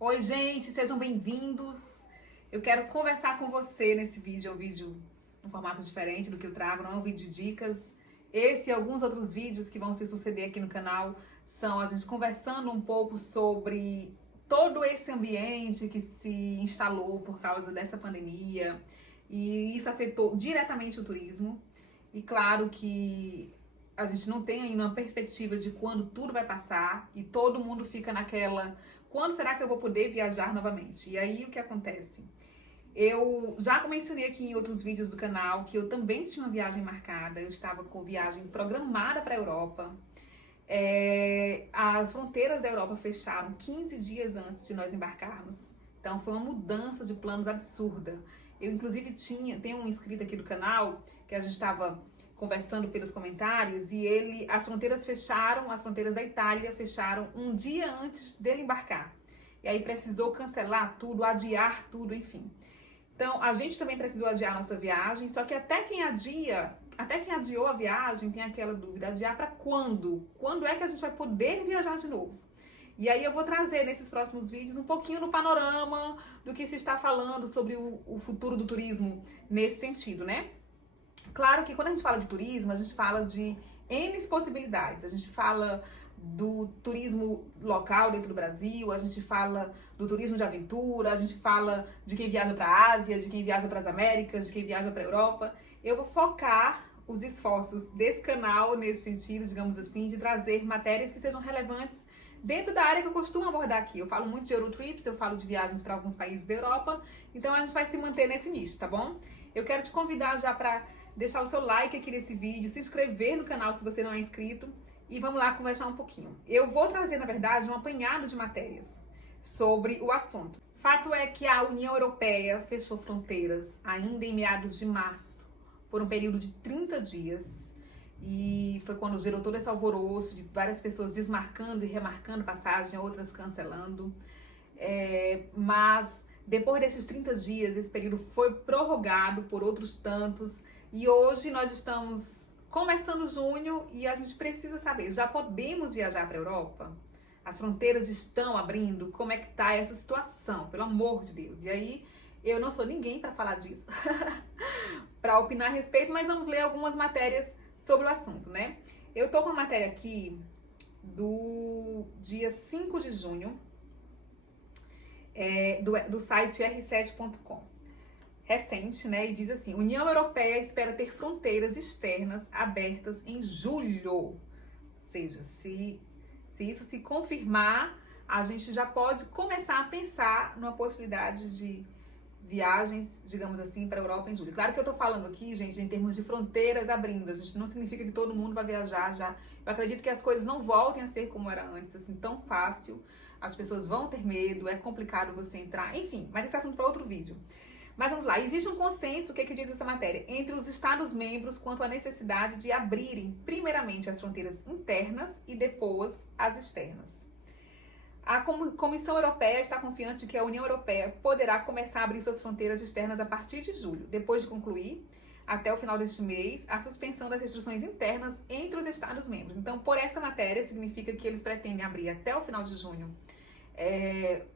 Oi, gente, sejam bem-vindos. Eu quero conversar com você nesse vídeo. É um vídeo um formato diferente do que eu trago, não é um vídeo de dicas. Esse e alguns outros vídeos que vão se suceder aqui no canal são a gente conversando um pouco sobre todo esse ambiente que se instalou por causa dessa pandemia e isso afetou diretamente o turismo. E claro que a gente não tem ainda uma perspectiva de quando tudo vai passar e todo mundo fica naquela: quando será que eu vou poder viajar novamente? E aí o que acontece? Eu já mencionei aqui em outros vídeos do canal que eu também tinha uma viagem marcada, eu estava com viagem programada para a Europa. As fronteiras da Europa fecharam 15 dias antes de nós embarcarmos, então foi uma mudança de planos absurda. Eu inclusive tem um inscrito aqui do canal que a gente estava conversando pelos comentários e as fronteiras fecharam, as fronteiras da Itália fecharam um dia antes dele embarcar. E aí precisou cancelar tudo, adiar tudo, enfim. Então, a gente também precisou adiar nossa viagem, só que até quem adiou a viagem tem aquela dúvida: adiar para quando? Quando é que a gente vai poder viajar de novo? E aí eu vou trazer nesses próximos vídeos um pouquinho no panorama do que se está falando sobre o futuro do turismo nesse sentido, né? Claro que quando a gente fala de turismo, a gente fala de N possibilidades. A gente fala do turismo local dentro do Brasil, a gente fala do turismo de aventura, a gente fala de quem viaja para a Ásia, de quem viaja para as Américas, de quem viaja para a Europa. Eu vou focar os esforços desse canal nesse sentido, digamos assim, de trazer matérias que sejam relevantes dentro da área que eu costumo abordar aqui. Eu falo muito de Eurotrips, eu falo de viagens para alguns países da Europa, então a gente vai se manter nesse nicho, tá bom? Eu quero te convidar já para deixar o seu like aqui nesse vídeo, se inscrever no canal se você não é inscrito e vamos lá conversar um pouquinho. Eu vou trazer, na verdade, um apanhado de matérias sobre o assunto. Fato é que a União Europeia fechou fronteiras ainda em meados de março, por um período de 30 dias. E foi quando gerou todo esse alvoroço de várias pessoas desmarcando e remarcando passagem, outras cancelando. Mas depois desses 30 dias, esse período foi prorrogado por outros tantos. E hoje nós estamos começando junho e a gente precisa saber: já podemos viajar para a Europa? As fronteiras estão abrindo? Como é que tá essa situação? Pelo amor de Deus. E aí, eu não sou ninguém para falar disso, para opinar a respeito, mas vamos ler algumas matérias sobre o assunto, né? Eu tô com a matéria aqui do dia 5 de junho, do site r7.com. Recente, né? E diz assim: União Europeia espera ter fronteiras externas abertas em julho. Ou seja, se isso se confirmar, a gente já pode começar a pensar numa possibilidade de viagens, digamos assim, para a Europa em julho. Claro que eu tô falando aqui, gente, em termos de fronteiras abrindo. A gente não significa que todo mundo vai viajar já. Eu acredito que as coisas não voltem a ser como era antes, assim, tão fácil. As pessoas vão ter medo, é complicado você entrar, enfim. Mas esse é assunto para outro vídeo. Mas vamos lá, existe um consenso, o que diz essa matéria, entre os Estados-membros quanto à necessidade de abrirem primeiramente as fronteiras internas e depois as externas. A Comissão Europeia está confiante de que a União Europeia poderá começar a abrir suas fronteiras externas a partir de julho, depois de concluir, até o final deste mês, a suspensão das restrições internas entre os Estados-membros. Então, por essa matéria, significa que eles pretendem abrir até o final de junho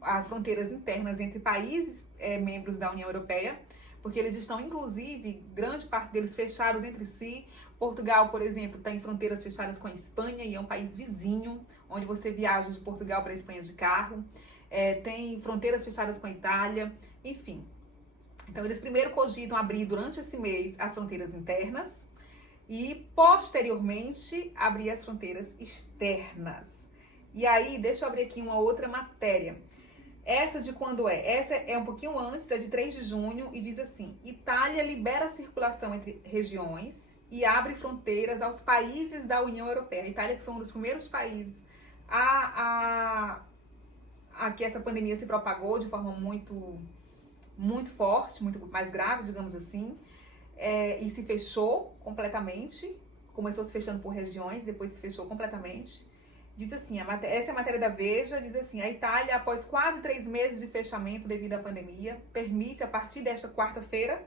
as fronteiras internas entre países membros da União Europeia, porque eles estão, inclusive, grande parte deles fechados entre si. Portugal, por exemplo, está em fronteiras fechadas com a Espanha e é um país vizinho, onde você viaja de Portugal para a Espanha de carro. Tem fronteiras fechadas com a Itália, enfim. Então, eles primeiro cogitam abrir durante esse mês as fronteiras internas e, posteriormente, abrir as fronteiras externas. E aí, deixa eu abrir aqui uma outra matéria. Essa de quando é? Essa é um pouquinho antes, é de 3 de junho, e diz assim: Itália libera a circulação entre regiões e abre fronteiras aos países da União Europeia. A Itália, que foi um dos primeiros países a que essa pandemia se propagou de forma muito forte, muito mais grave, digamos assim, e se fechou completamente. Começou se fechando por regiões, depois se fechou completamente. Diz assim, essa é a matéria da Veja, diz assim: a Itália, após quase 3 meses de fechamento devido à pandemia, permite, a partir desta quarta-feira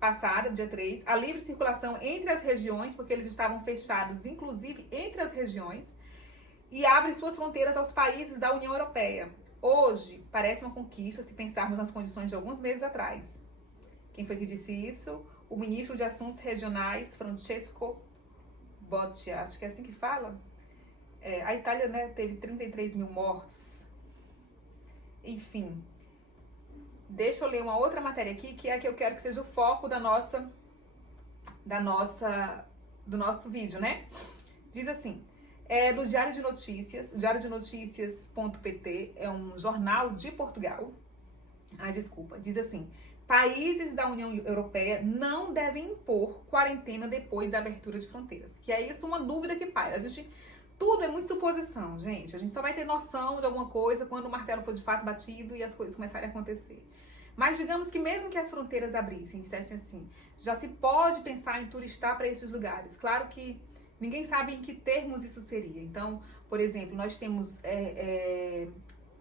passada, dia 3, a livre circulação entre as regiões, porque eles estavam fechados, inclusive, entre as regiões, e abre suas fronteiras aos países da União Europeia. Hoje, parece uma conquista se pensarmos nas condições de alguns meses atrás. Quem foi que disse isso? O ministro de Assuntos Regionais, Francesco Botti, acho que é assim que fala. A Itália, né, teve 33 mil mortos. Enfim, deixa eu ler uma outra matéria aqui, que é a que eu quero que seja o foco do nosso vídeo, né? Diz assim, do Diário de Notícias, o diariodenotícias.pt é um jornal de Portugal. Diz assim, países da União Europeia não devem impor quarentena depois da abertura de fronteiras. Que é isso uma dúvida que paira. Tudo é muito suposição, gente. A gente só vai ter noção de alguma coisa quando o martelo for de fato batido e as coisas começarem a acontecer. Mas digamos que mesmo que as fronteiras abrissem, dissessem assim, já se pode pensar em turistar para esses lugares. Claro que ninguém sabe em que termos isso seria. Então, por exemplo, nós temos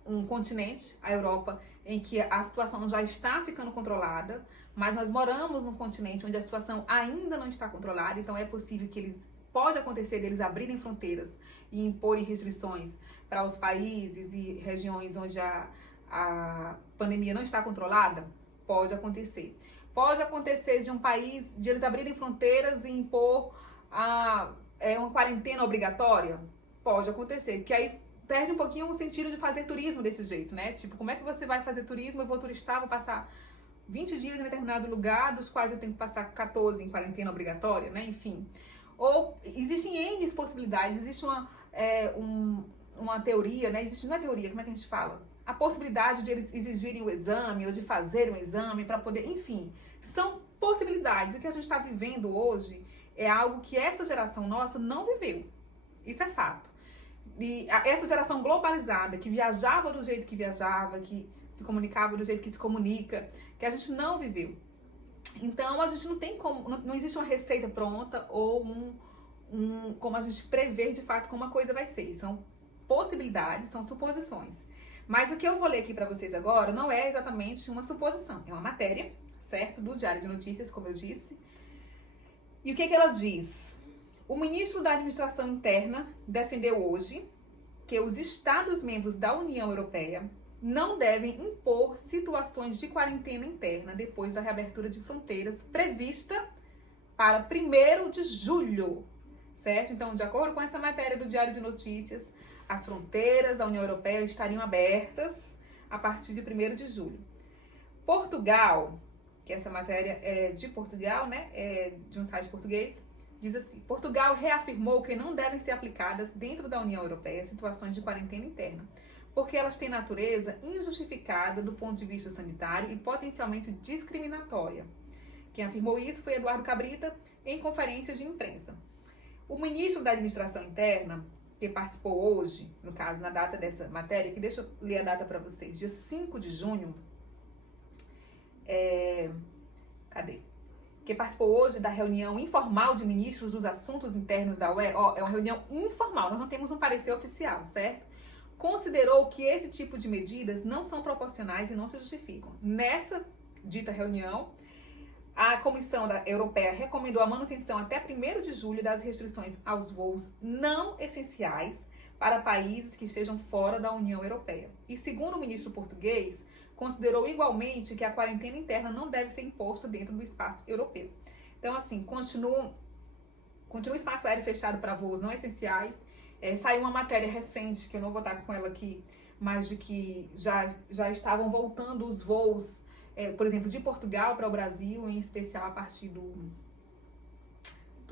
um continente, a Europa, em que a situação já está ficando controlada, mas nós moramos num continente onde a situação ainda não está controlada, então é possível que pode acontecer deles abrirem fronteiras e imporem restrições para os países e regiões onde a pandemia não está controlada? Pode acontecer. Pode acontecer de um país, de eles abrirem fronteiras e impor uma quarentena obrigatória? Pode acontecer, que aí perde um pouquinho o sentido de fazer turismo desse jeito, né? Tipo, como é que você vai fazer turismo? Eu vou turistar, vou passar 20 dias em determinado lugar, dos quais eu tenho que passar 14 em quarentena obrigatória, né? Enfim. Ou existem N possibilidades, existe uma teoria, né? Não é teoria, como é que a gente fala? A possibilidade de eles exigirem o exame ou de fazerem um exame para poder, enfim, são possibilidades. O que a gente está vivendo hoje é algo que essa geração nossa não viveu. Isso é fato. E essa geração globalizada, que viajava do jeito que viajava, que se comunicava do jeito que se comunica, que a gente não viveu. Então, a gente não tem como, não existe uma receita pronta ou como a gente prever de fato como a coisa vai ser. São possibilidades, são suposições. Mas o que eu vou ler aqui para vocês agora não é exatamente uma suposição, é uma matéria, certo? Do Diário de Notícias, como eu disse. E o que ela diz? O ministro da Administração Interna defendeu hoje que os Estados-membros da União Europeia não devem impor situações de quarentena interna depois da reabertura de fronteiras prevista para 1º de julho, certo? Então, de acordo com essa matéria do Diário de Notícias, as fronteiras da União Europeia estariam abertas a partir de 1º de julho. Portugal, que essa matéria é de Portugal, né? É de um site português, diz assim, Portugal reafirmou que não devem ser aplicadas dentro da União Europeia situações de quarentena interna, porque elas têm natureza injustificada do ponto de vista sanitário e potencialmente discriminatória. Quem afirmou isso foi Eduardo Cabrita, em conferência de imprensa. O ministro da Administração Interna, que participou hoje, no caso, na data dessa matéria, que deixa eu ler a data para vocês, dia 5 de junho, que participou hoje da reunião informal de ministros dos assuntos internos da UE, é uma reunião informal, nós não temos um parecer oficial, certo? Considerou que esse tipo de medidas não são proporcionais e não se justificam. Nessa dita reunião, a Comissão Europeia recomendou a manutenção até 1º de julho das restrições aos voos não essenciais para países que estejam fora da União Europeia. E segundo o ministro português, considerou igualmente que a quarentena interna não deve ser imposta dentro do espaço europeu. Então, assim, continua o espaço aéreo fechado para voos não essenciais. Saiu uma matéria recente, que eu não vou estar com ela aqui, mas de que já estavam voltando os voos, por exemplo, de Portugal para o Brasil, em especial a partir do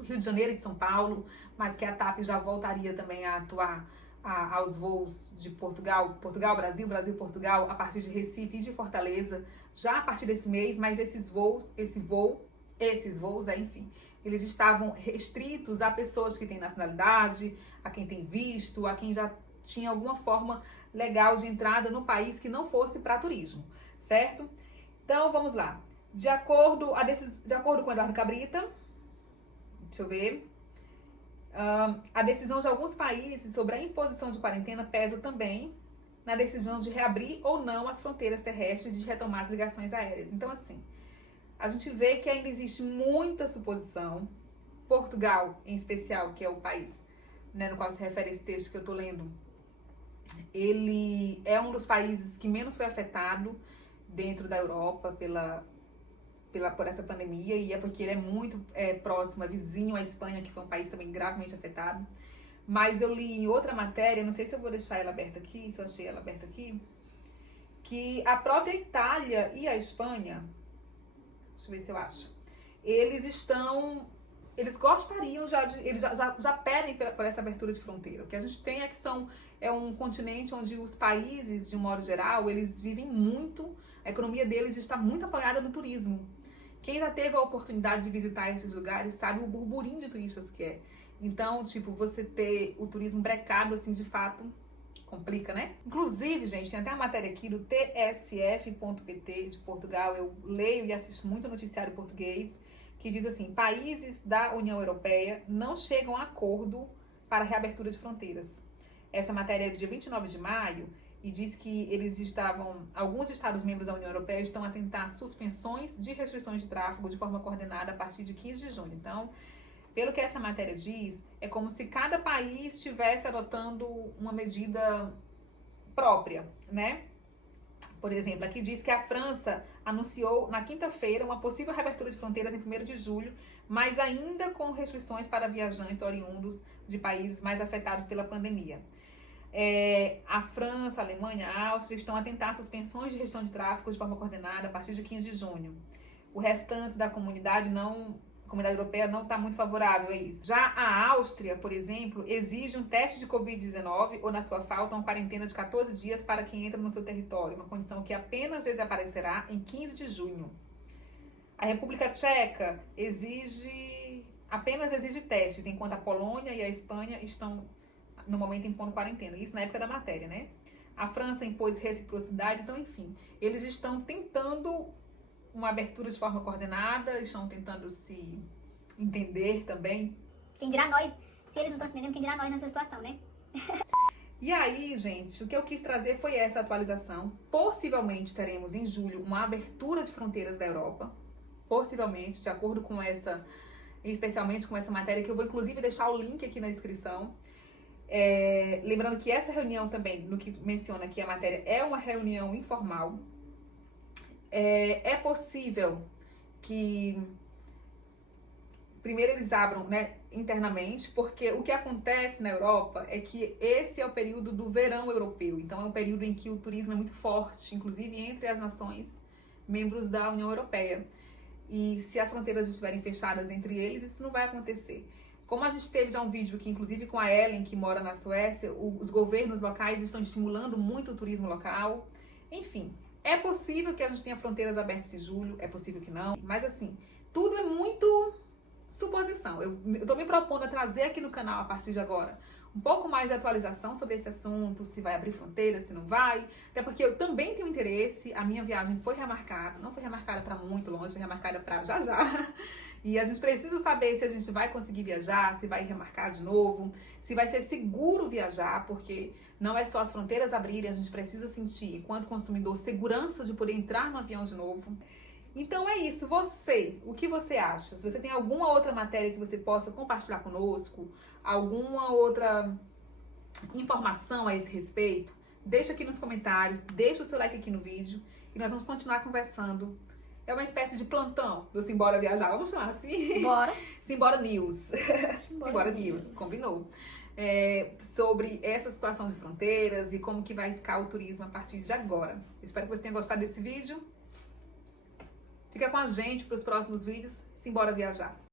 Rio de Janeiro e de São Paulo, mas que a TAP já voltaria também a atuar aos voos de Portugal-Brasil, Brasil-Portugal, a partir de Recife e de Fortaleza, já a partir desse mês, mas esses voos, enfim, eles estavam restritos a pessoas que têm nacionalidade, a quem tem visto, a quem já tinha alguma forma legal de entrada no país que não fosse para turismo, certo? Então, vamos lá. De acordo com Eduardo Cabrita, deixa eu ver, a decisão de alguns países sobre a imposição de quarentena pesa também na decisão de reabrir ou não as fronteiras terrestres e de retomar as ligações aéreas. Então, assim, a gente vê que ainda existe muita suposição. Portugal, em especial, que é o país, né, no qual se refere esse texto que eu estou lendo, Ele é um dos países que menos foi afetado dentro da Europa por essa pandemia, e é porque ele é muito próximo, é vizinho à Espanha, que foi um país também gravemente afetado. Mas eu li em outra matéria, não sei se eu vou deixar ela aberta aqui, se eu achei ela aberta aqui, que a própria Itália e a Espanha, deixa eu ver se eu acho, eles gostariam eles já pedem por essa abertura de fronteira. O que a gente tem é um continente onde os países, de um modo geral, eles vivem muito, a economia deles está muito apoiada no turismo. Quem já teve a oportunidade de visitar esses lugares sabe o burburinho de turistas que é. Então, tipo, você ter o turismo brecado, assim, de fato, complica, né? Inclusive, gente, tem até uma matéria aqui do tsf.pt de Portugal. Eu leio e assisto muito noticiário português, que diz assim: países da União Europeia não chegam a acordo para a reabertura de fronteiras. Essa matéria é do dia 29 de maio e diz que alguns Estados-membros da União Europeia estão a tentar suspensões de restrições de tráfego de forma coordenada a partir de 15 de junho. Então, pelo que essa matéria diz, é como se cada país estivesse adotando uma medida própria, né? Por exemplo, aqui diz que a França anunciou na quinta-feira uma possível reabertura de fronteiras em 1º de julho, mas ainda com restrições para viajantes oriundos de países mais afetados pela pandemia. A França, a Alemanha, a Áustria estão a tentar suspensões de restrição de tráfego de forma coordenada a partir de 15 de junho. O restante da comunidade europeia não está muito favorável a isso. Já a Áustria, por exemplo, exige um teste de Covid-19 ou, na sua falta, uma quarentena de 14 dias para quem entra no seu território, uma condição que apenas desaparecerá em 15 de junho. A República Tcheca apenas exige testes, enquanto a Polônia e a Espanha estão, no momento, impondo quarentena. Isso na época da matéria, né? A França impôs reciprocidade, então, enfim, eles estão tentando uma abertura de forma coordenada, estão tentando se entender também. Quem dirá nós, se eles não estão se entendendo, quem dirá nós nessa situação, né? E aí, gente, o que eu quis trazer foi essa atualização. Possivelmente teremos em julho uma abertura de fronteiras da Europa. Possivelmente, de acordo com especialmente com essa matéria, que eu vou inclusive deixar o link aqui na descrição. Lembrando que essa reunião também, no que menciona aqui a matéria, é uma reunião informal. É possível que primeiro eles abram, né, internamente, porque o que acontece na Europa é que esse é o período do verão europeu. Então é um período em que o turismo é muito forte, inclusive entre as nações membros da União Europeia. E se as fronteiras estiverem fechadas entre eles, isso não vai acontecer. Como a gente teve já um vídeo aqui, inclusive com a Ellen, que mora na Suécia, os governos locais estão estimulando muito o turismo local. Enfim, é possível que a gente tenha fronteiras abertas em julho, é possível que não. Mas assim, tudo é muito suposição. Eu tô me propondo a trazer aqui no canal, a partir de agora, um pouco mais de atualização sobre esse assunto, se vai abrir fronteiras, se não vai. Até porque eu também tenho interesse, a minha viagem foi remarcada, não foi remarcada para muito longe, foi remarcada para já já. E a gente precisa saber se a gente vai conseguir viajar, se vai remarcar de novo, se vai ser seguro viajar, porque não é só as fronteiras abrirem, a gente precisa sentir, enquanto consumidor, segurança de poder entrar no avião de novo. Então é isso, o que você acha? Se você tem alguma outra matéria que você possa compartilhar conosco, alguma outra informação a esse respeito, deixa aqui nos comentários, deixa o seu like aqui no vídeo e nós vamos continuar conversando. É uma espécie de plantão do Simbora Viajar, vamos chamar assim? Bora. Simbora News. Simbora News, combinou. Sobre essa situação de fronteiras e como que vai ficar o turismo a partir de agora. Espero que você tenha gostado desse vídeo. Fica com a gente para os próximos vídeos. Simbora viajar!